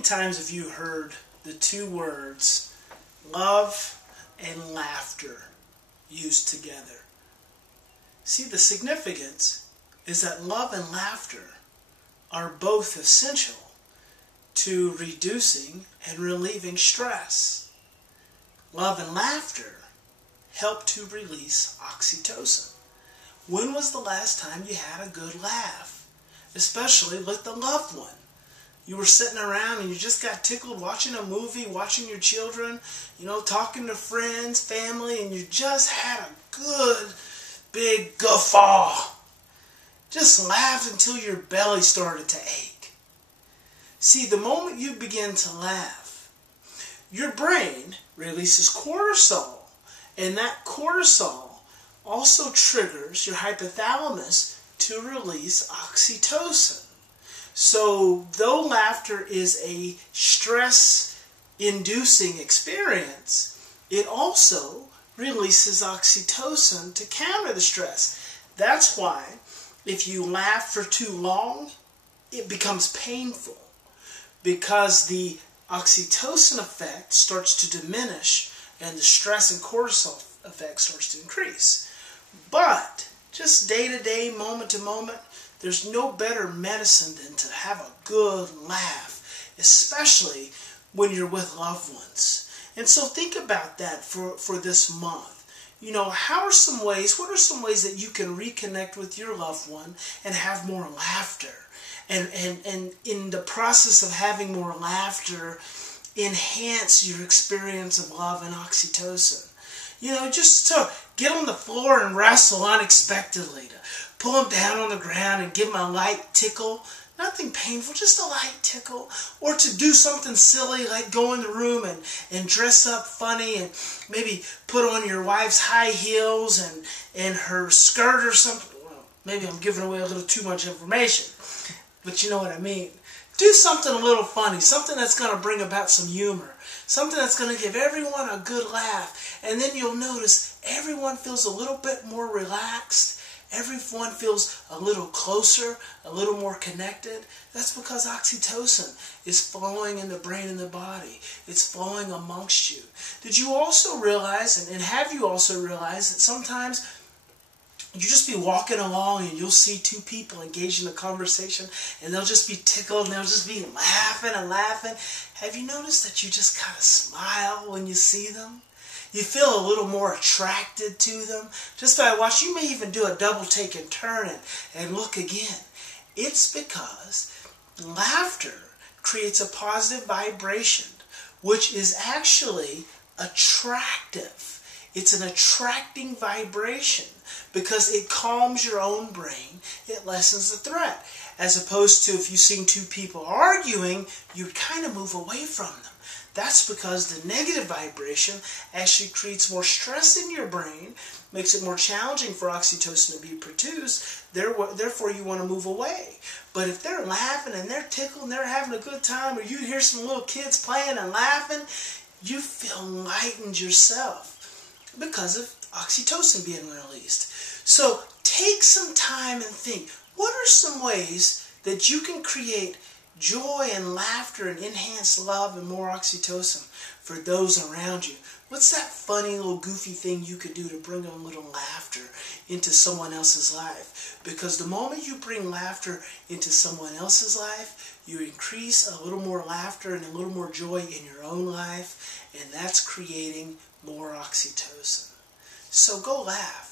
many times have you heard the two words love and laughter used together? See, the significance is that love and laughter are both essential to reducing and relieving stress. Love and laughter help to release oxytocin. When was the last time you had a good laugh? Especially with a loved one. You were sitting around and you just got tickled watching a movie, watching your children, talking to friends, family, and you just had a good big guffaw. Just laughed until your belly started to ache. See, the moment you begin to laugh, your brain releases cortisol, and that cortisol also triggers your hypothalamus to release oxytocin. So, though laughter is a stress-inducing experience, it also releases oxytocin to counter the stress. That's why if you laugh for too long, it becomes painful, because the oxytocin effect starts to diminish and the stress and cortisol effect starts to increase. But just day to day, moment to moment, there's no better medicine than to have a good laugh, especially when you're with loved ones. And so think about that for this month. What are some ways that you can reconnect with your loved one and have more laughter? And in the process of having more laughter, enhance your experience of love and oxytocin. Just to get on the floor and wrestle unexpectedly, to pull them down on the ground and give them a light tickle. Nothing painful, just a light tickle. Or to do something silly like go in the room and dress up funny and maybe put on your wife's high heels and her skirt or something. Well, maybe I'm giving away a little too much information, but you know what I mean. Do something a little funny, something that's going to bring about some humor, something that's going to give everyone a good laugh. And then you'll notice everyone feels a little bit more relaxed. Everyone feels a little closer, a little more connected. That's because oxytocin is flowing in the brain and the body. It's flowing amongst you. Did you also realize, and have you also realized, that sometimes you just be walking along and you'll see two people engaged in a conversation and they'll just be tickled and they'll just be laughing and laughing. Have you noticed that you just kind of smile when you see them? You feel a little more attracted to them. Just by watching, you may even do a double take and turn and look again. It's because laughter creates a positive vibration, which is actually attractive. It's an attracting vibration because it calms your own brain. It lessens the threat. As opposed to if you've seen two people arguing, you'd kind of move away from them. That's because the negative vibration actually creates more stress in your brain, makes it more challenging for oxytocin to be produced, therefore you want to move away. But if they're laughing and they're tickled and they're having a good time, or you hear some little kids playing and laughing, you feel enlightened yourself because of oxytocin being released. So take some time and think, what are some ways that you can create joy and laughter and enhance love and more oxytocin for those around you? What's that funny little goofy thing you could do to bring a little laughter into someone else's life? Because the moment you bring laughter into someone else's life, you increase a little more laughter and a little more joy in your own life, and that's creating more oxytocin. So go laugh.